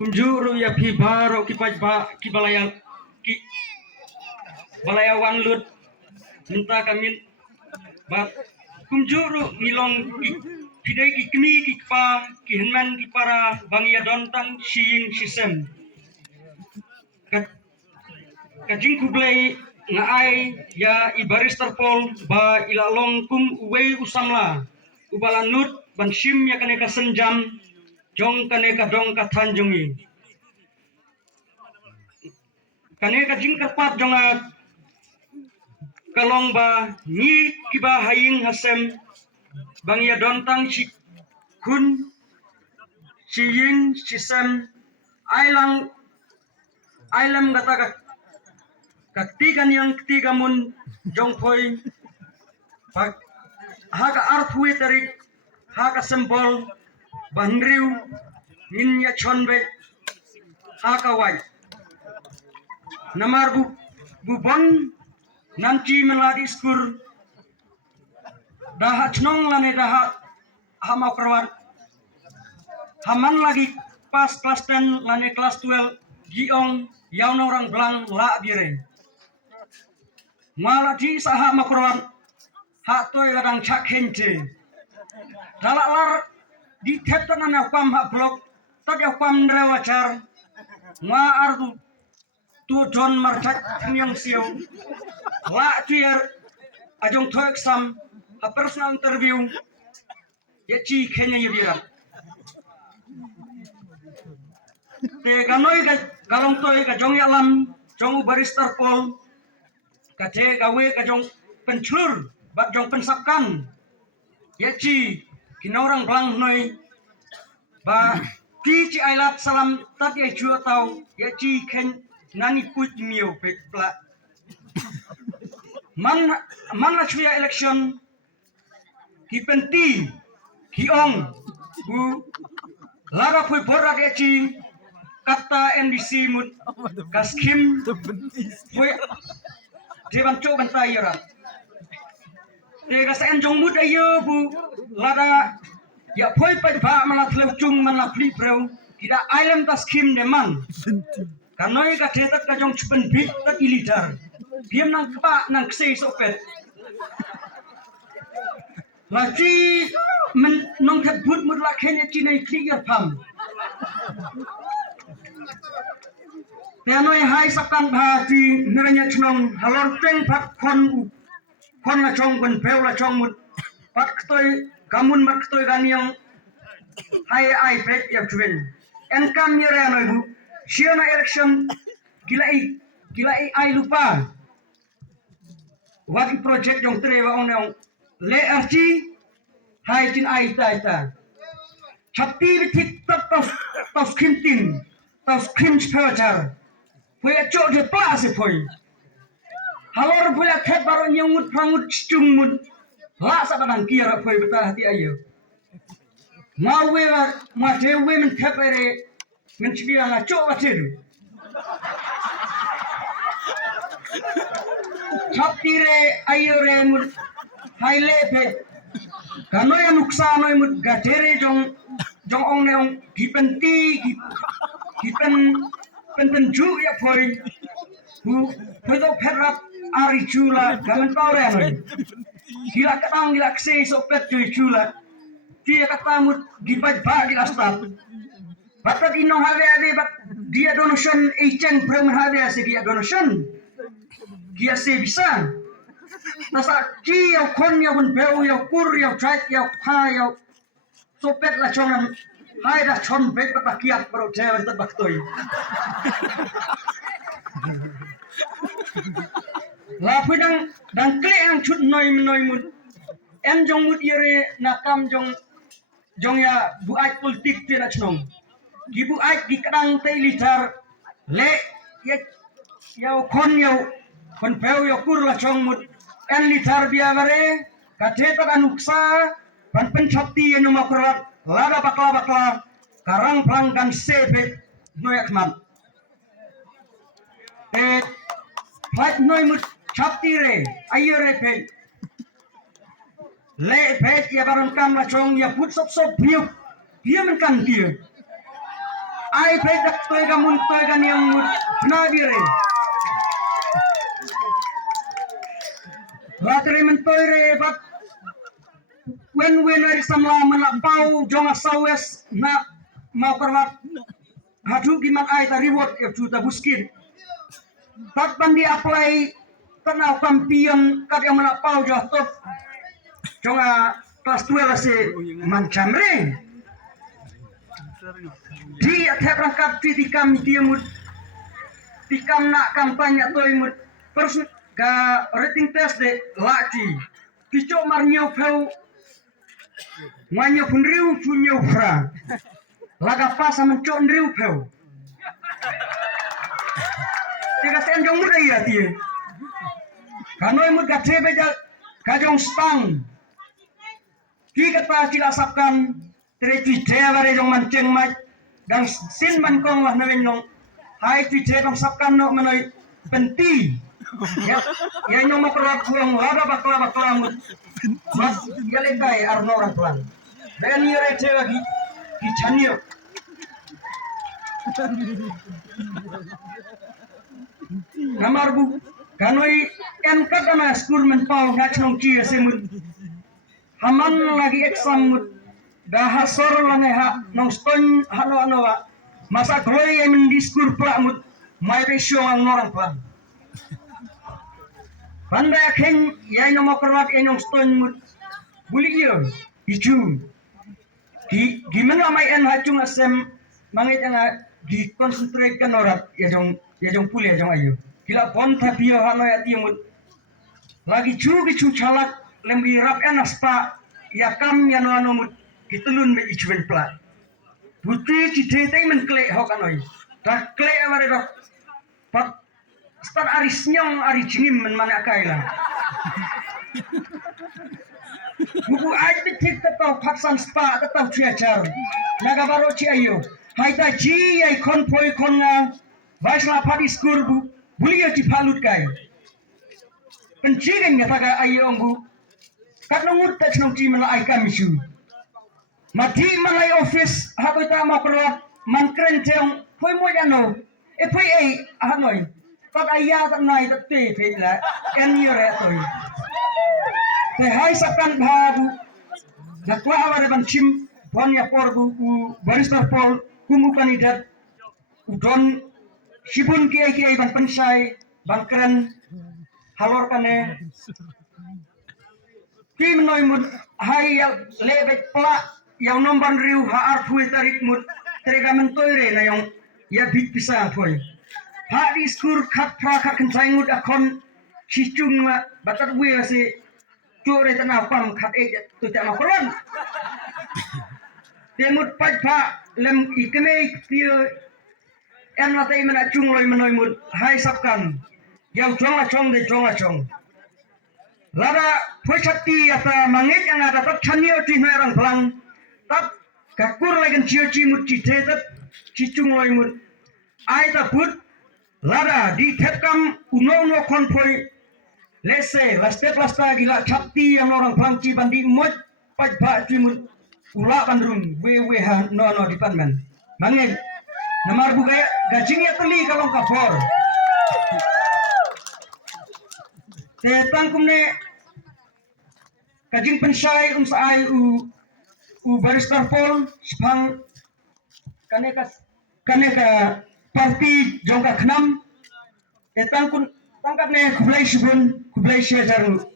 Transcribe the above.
Kunjuru ya pibaro kibalaya ki balaya wanlut minta kami ba kunjuru milong kidai ki kini ki pa ki henman ki para bangia dontang siying sisem kajing kublai ngaai ya ibaris terpol ba ilalong kum uwei usamla ubalanut ban sim ya kaneka senjam jong kaneka dong katanjungi kaneka jing kerpat jonga kalong ba ni kiba haying hasem bangia dontang si kun siying sisem ailam gata katigan yang ketiga mun jongpoi haka arpui tarik haka sembol bandriu minya chonbe haka wai namar bubon nanti meladi skur daha cnong lane daha hama perwar haman lagi pas kelas 10 lane kelas 12 giong yaun orang belang la bire maladi saha makroan hak toy kadang cak hente dalalar di tetan na kwam hak blok tak ya kwam drewacar ma ardu tu don martak yang siu la tier ajong toy exam a personal interview ya ci kenya yibira te ganoi ka galong toy ka jong alam jong baristar pol kate gawe ka jong penclur bat jong pensapkan ya ci kinorang blang noi ba ti ci ailat salam tat ya chua tau ya ci ken nani put mio pekla man la chuya election ki penti ki ong bu laga pui borak ya ci kata NDC mut kaskim pui dewan co banta yara tega sen jong mut ayo bu lada ya poi pa ba mana thleu chung mana pli preu kida island tas kim de man kanoi ka thetat ka jong chupen big tat ilitar biam nang pa nang kse sopet lagi men nong thet but mut la khen chi nei clear pham tenoi hai sakan bha ti neranya chnong halor teng phat kon la chong kun peu la chong mut pat ktoi kamun mat ktoi ganiong hai ai pet ya twin en kam yere noi bu siona election gilai ai lupa wagi project jong trewa onong le archi hai tin ai ta chapti bitik tos kimtin tos kim spiritual poi cho de place poi halor poi khet baro nyungut prangut chungmut la sa badang kira poi beta hati ayo ma te women khapere men chbiya na cho bateru chapti re ayo re mut haile pe kanoi nuksa noi mut gatere jong ong ne ong gipenti gipen ju ya poi poi do perap ari chula gamen tore noi gila katang gila kse so pet chula dia kata mut gibat ba gila start batat inong have bat dia donation agent prem have se dia donation dia se bisa nasa ki ya kon ya bun peu ya kur ya trait ya pha ya so pet la chong hai da chon bet ba kiat bro thewer ta baktoi la pudang dang kle ang chut noi mut en jong mut yere nakam jong ya bu ai politik te na chnong gi bu ai di kadang te litar le ya kon peu ya kur la chong mut en litar biavare kateta anuksa pan penchapti enu makrat laga bakla karang pelanggan sebe noyak man flight noi mut chapti re ayore pe le pet ya baron kam la chong ya put sop biu men kan dia Ai pedak toy gan yang mud nadire. Bateri mentoire bat when ari samla menapau jonga sawes na mau perlat hadu giman ai ta reward ya juta buskin. Tak bandi apply tanau kampion kad yang menapau jatuh jonga kelas 2 lase mancamre. Dia terangkap di tikam dia mud tikam nak kampanye toy mud terus ga rating test de laki kico marnyo feu manyo punriu punyo fra laga pasa mencon riu feu tiga sen jong mud iya tie kanoi mud ga tebe ja kajong stang ki kata cila sapkan tereti teware jong manceng mai dan sin man kong lah nawen nong hai ti tebang sapkan no menoi penti ya nyong makerat pulang lada bakla mud mas yalekai arno orang pulang dan yere tewa ki chanyo namar bu kanoi en kadana school men pau ngachnong ki asemud haman lagi exam mud dah hasor lange ha nong ston hano masa gloi men diskur pra mud mai besyo ang orang pulang Banda keng yai no makerat enyong ston mud buli iyo ichu gimana mai en hacung asem mangit nga di concentrate kan orat ya jong puli ya jong ayu kila pon tapio hano ya timut lagi chu chalak lembi rap en aspa ya kam ya no anu mud kitulun me ichwen pla buti citete men kle hokanoi tak kle amare dok pat start aris nyong ari cingim men mana kaila buku aja tik tetau paksan spa tetau ciacar naga baro ci ayo hai ta ji ai kon poi kon nga vaisla padi skur bu bulia ci palut kai pencingin ngata ga ayo ngbu kat nungut tek nong ci mena ai kamisu mati malai office hakoy ta ma pro man kren teong poi mo jano e poi ai hanoi tak ayah tak naik tak teh lah kan yore toy teh hai sakan babu nakwa aware ban chim bon ya por bu barista pol kumu kandidat udon sibun ki ban pensai ban keren halor kane tim noy mud hai lebek pla yang nomban riu ha arthui tarik mud tregamen toire na yang ya bit pisang toy Hari skur kat prakak kencang mud akon cicung ma batat gue si cure tanah pam kat tu tak makoran temut pa lem ikene pio en la tay mena chung loi menoi mud hai sapkan yang chong lada pochati ata mangit yang ada tak chanio ti merang pelang tak kakur lagi cio mud cite tak cicung loi mud ai ta put lada di tekam uno konpoi lese laste plasta gila chapti yang orang pangci bandi mot pajba cimut ula bandrung we ha no department mangin namar bugaya gajingnya teli kalau kapor te tangkumne kajing pensai saai u barista pol spang kaneka parti jongka khnam tangkap ne kublai shibun kublai shajaru